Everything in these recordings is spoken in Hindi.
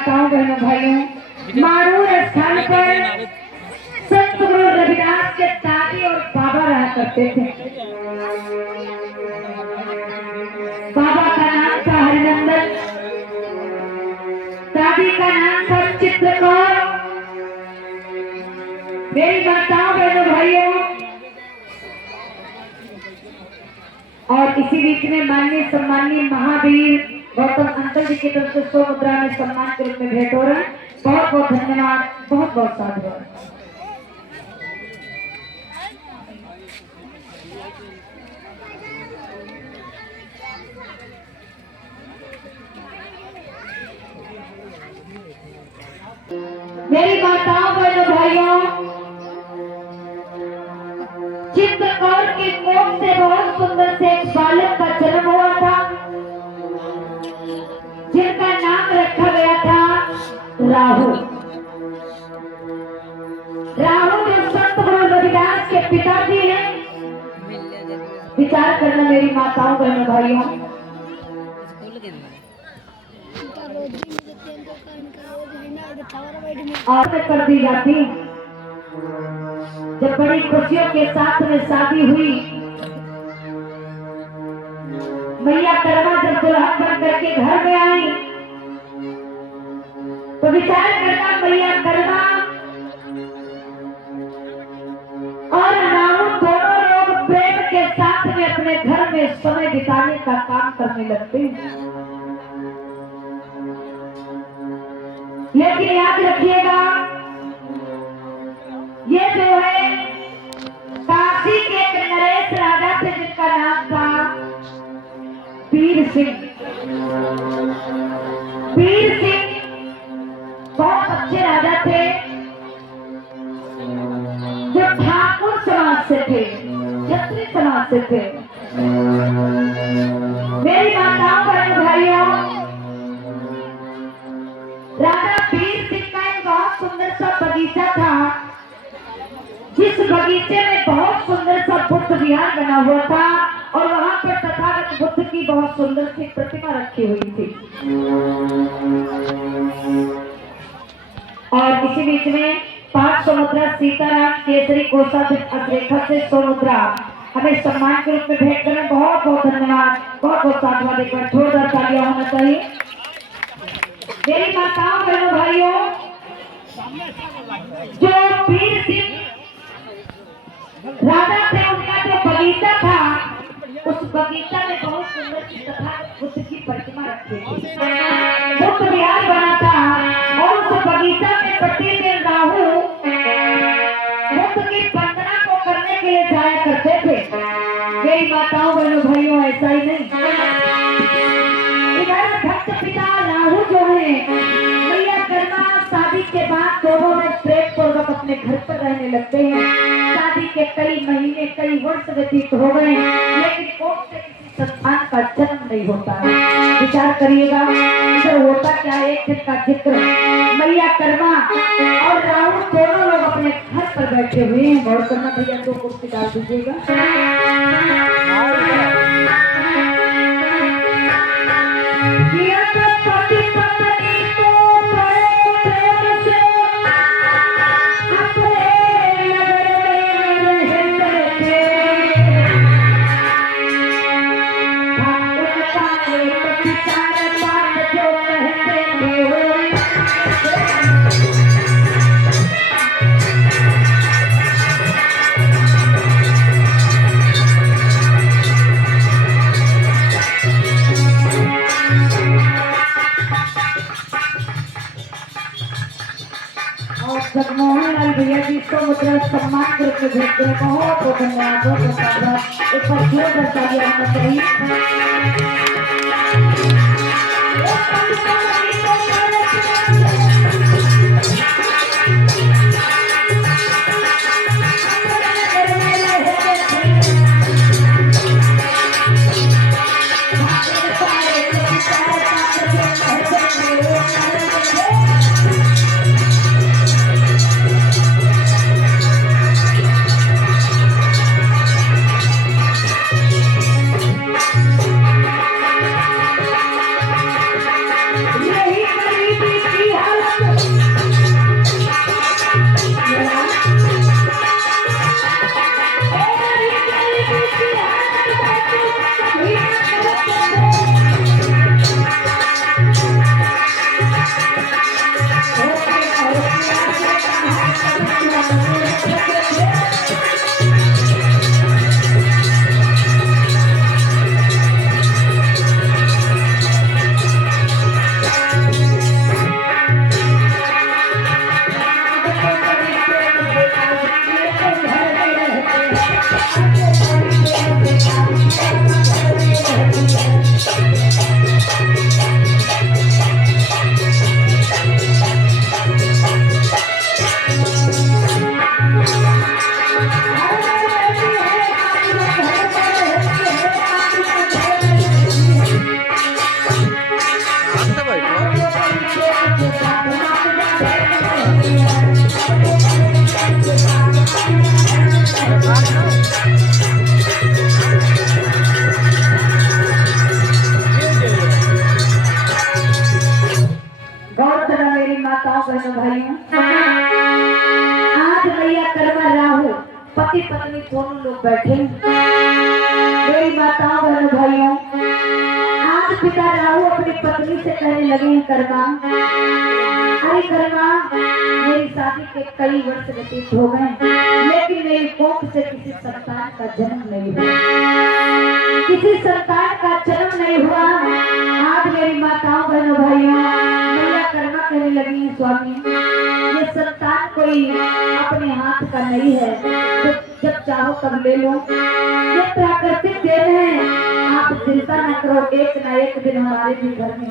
माताओं बहनों भाइयों, मारूर स्थान पर संत गुरु रविदास के दादी और बाबा रहा करते थे। बाबा का नाम था हरिनंदन, दादी का नाम था चित्रकौर। मेरी माताओं बहनों भाइयों, और इसी बीच में माननीय सम्माननीय महावीर गौतम अंकल जी की तरफ से 100 मुद्रा में सम्मान के रूप में भेंट हो रहा है। बहुत बहुत धन्यवाद, बहुत बहुत साधुवाद। मेरी माताओं बहनों भाइयों, चित्रकौर की कोख से बहुत सुंदर से एक बालक का जन्म हुआ था, जिनका नाम रखा गया था राहुल। राहुल जो संत गुरु रविदास के पिताजी हैं। विचार करना मेरी माताओं बहनों भाइयों, और कर दी जाती। जब बड़ी खुशियों के साथ में शादी हुई, मैया करवा जब दुल्हन बन करके घर में आई, तो विचार करना मैया करवा और राहुल दोनों लोग प्रेम के साथ में अपने घर में समय बिताने का काम करने लगते हैं। लेकिन याद रखिएगा, ये जो है काशी के एक नरेश राजा थे, जिनका नाम था वीर सिंह। वीर सिंह बहुत अच्छे राजा थे, जो ठाकुर समाज से थे, क्षत्रिय समाज से थे। मेरी माताओं बहनों भाइयों, राजा वीर सिंह का एक बहुत सुंदर सा बगीचा था, जिस बगीचे में बहुत सुंदर सा बुद्ध विहार बना हुआ था, और वहां पर तथागत बुद्ध की बहुत सुंदर सी प्रतिमा रखी हुई थी। और इसी बीच में 500 मुद्रा सीताराम केसरी कोषाध्यक्ष अग्रेखा से 100 मुद्रा हमें सम्मान के रूप में भेंट करना। बहुत बहुत धन्यवाद, बहुत बहुत साधुवाद। एक बार जोरदार तालियां होना चाहिए। मेरी माताओं बहनों भाइयों, जो वीर सिंह राजा थे, उनका जो बगीचा था, उस बगीचा में बहुत सुंदर सी तथागत बुद्ध की प्रतिमा रखी थी। बुद्ध विहार बना था, और उस बगीचा में प्रतिदिन राहुल बुद्ध की वंदना को करने के लिए जाया करते थे। मेरी माताओं बहनों भाइयों, ऐसा ही नहीं, इधर भक्त पिता राहुल जो है, मैया कर्मा शादी के बाद दोनों में प्रेम पूर्वक अपने घर पर रहने लगते हैं। शादी के कई महीने कई वर्ष व्यतीत हो गए, लेकिन कोख से किसी संतान का जन्म नहीं होता है। विचार करिएगा, इधर होता क्या है। एक दिन का जिक्र, मैया कर्मा और राहुल दोनों लोग अपने घर पर बैठे हुए हैं। गौर करना भैया, 2 कुर्सी डाल दीजिएगा। जगमोहन लाल भैया जी 100 मुद्रा सम्मान के रूप में भेंट करें। बहुत बहुत धन्यवाद, बहुत बहुत धन्यवाद। एक बार जोरदार तालियां होना चाहिए। यही माताओं बहनों भाइयों, आज मैया कर्मा राहु पति पत्नी दोनों लोग बैठे। मेरी माताओं बहनों भाइयों, आज पिता राहु अपनी पत्नी से कहने लगे हैं कर्मा, अरे कर्मा, मेरी शादी के कई वर्ष व्यतीत हो गए, लेकिन मेरी कोख से किसी संतान का जन्म नहीं हुआ, किसी संतान का जन्म नहीं हुआ। आज मेरी माताओं बहनों भाइयों, मैया कर्मा कहने लगी है, स्वामी ये संतान कोई अपने हाथ का नहीं है, तो जब चाहो तब ले लो, ये प्राकृतिक देन है, आप चिंता न करो, एक न एक दिन हमारे भी घर में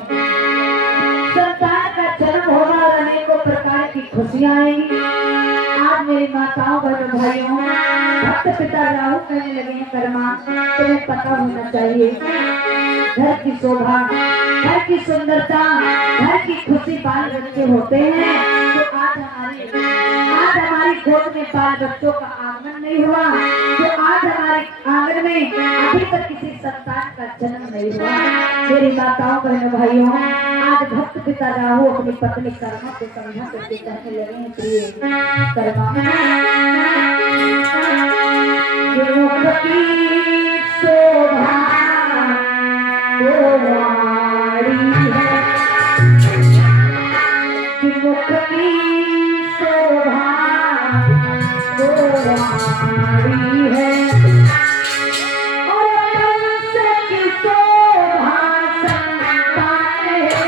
संतान का जन्म होगा और अनेकों प्रकार की खुशियां आएंगी। आज मेरी माताओं बहनों भाइयों, भक्त पिता राहु कहने लगे हैं, कर्मा तुम्हें पता होना चाहिए, घर की शोभा, घर की सुंदरता, घर की खुशी बाल बच्चे होते हैं, तो आज हमारी गोद में बाल बच्चों का आगमन नहीं हुआ, तो आज हमारे आंगन में अभी तक किसी संतान का जन्म नहीं हुआ। मेरी माताओं बहनों भाइयों, आज भक्त पिता राहु अपनी पत्नी कर्मा को समझा करके कहने लगे हैं, प्रिय कर्मा, मुख की शोभा वारी है, मुख की शोभा वारी है, और कंस की शोभा संतान है।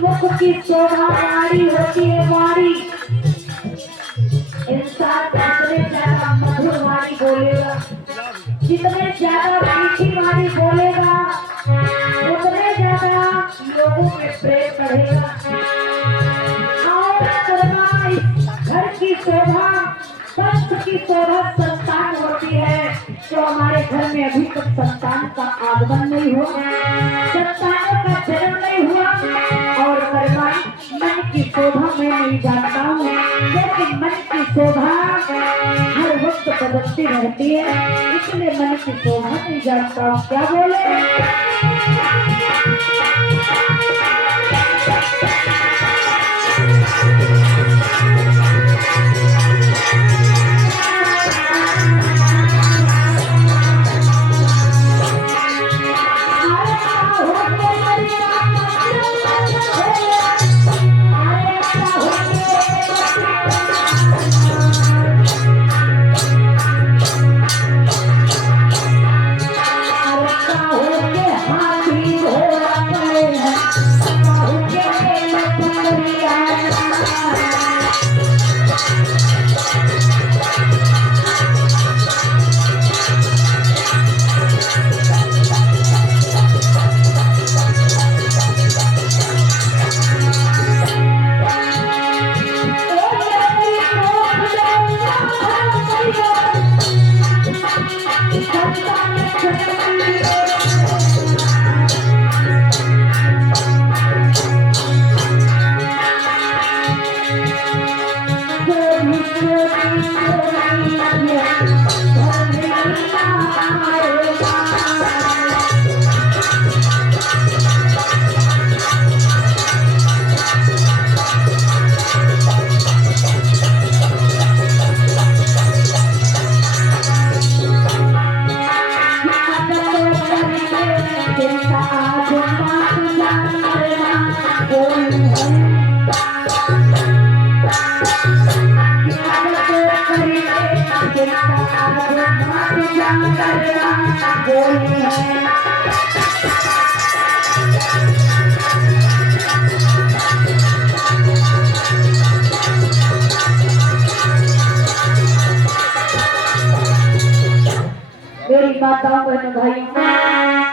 मुख की शोभा वारी होती है, वारी इंसान जितने ज्यादा मधुर वारी बोलेगा, जितने ज्यादा मीठी वारी बोलेगा, उतने ज्यादा लोगों में प्रेम बढ़ेगा। और कर्मा, घर की शोभा, पंथ की शोभा संतान होती है, जो हमारे घर में अभी तक संतान का आगमन नहीं हुआ, संतानों का जन्म नहीं हुआ। और कर्मा, मन की शोभा मैं नहीं जानता हूँ, लेकिन मन की शोभा हर वक्त बदलती रहती है, इसलिए मन की शोभा नहीं जानता हूँ। क्या बोले? करना कोई है। मेरी माताओं बहनों भाइयों,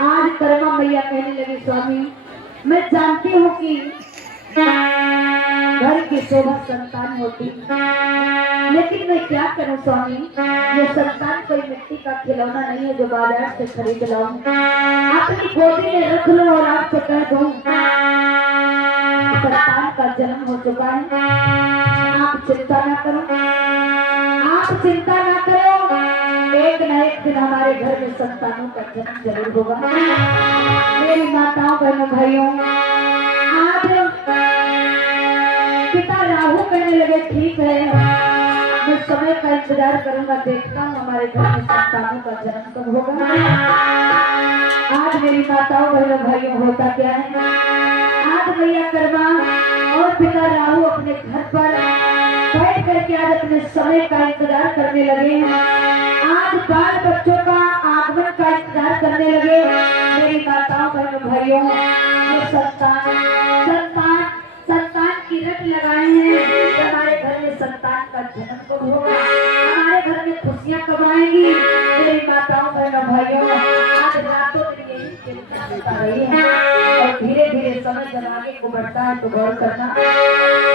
आज कर्मा मैया कहने लगी स्वामी मैं जानती हूँ कि घर की शोभा संतान होती, लेकिन मैं क्या करूं स्वामी, ये संतान कोई मिट्टी का खिलौना नहीं है जो बाजार से खरीद लाऊं। अपनी गोदी में रख लो और आपसे कह दूं संतान का जन्म हो चुका है, आप चिंता ना करो, आप चिंता ना करो, एक न एक दिन हमारे घर में संतानों का जन्म जरूर होगा। मेरी माताओं बहनों भाइयों, आज पिता राहु कहने लगे ठीक है, मैं समय का इंतजार करूंगा, देखता हूँ हमारे घर में संतानों का जन्म कब होगा। आज मेरी माताओं बहनों भाइयों होता क्या है, आज मैया कर्मा और पिता राहु अपने घर पर बैठ करके आज अपने समय का इंतजार करने लगे हैं। आज बाल बच्चों का आगमन का इंतजार करने लगे। मेरी माताओं बहनों भाइयों, ये संतान की रट लगाए हैं कि हमारे घर में संतान का जन्म कब होगा, हमारे घर में खुशियां कब आएंगी। मेरी माताओं बहनों भाइयों, आज रातों दिन यही चिंता बता रही है और धीरे धीरे समय जब आगे को बढ़ता है तो गौर करना,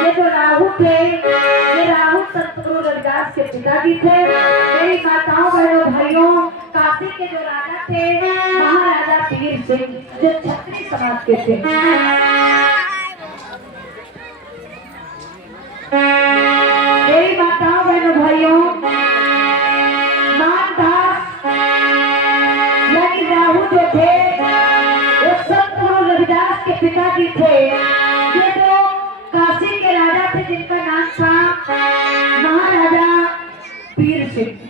ये जो राहु थे, ये राहु संत गुरु रविदास के पिताजी थे। मेरी माताओं बहनों भाइयों, काशी के जो राजा थे महाराजा पीर सिंह, जो क्षत्रिय समाज के थे। मेरी माताओं बहनों भाइयों, मानदास यानी राहु जो थे वो संत गुरु रविदास के पिताजी थे। ये जो काशी के राजा थे जिनका नाम था महाराजा पीर सिंह।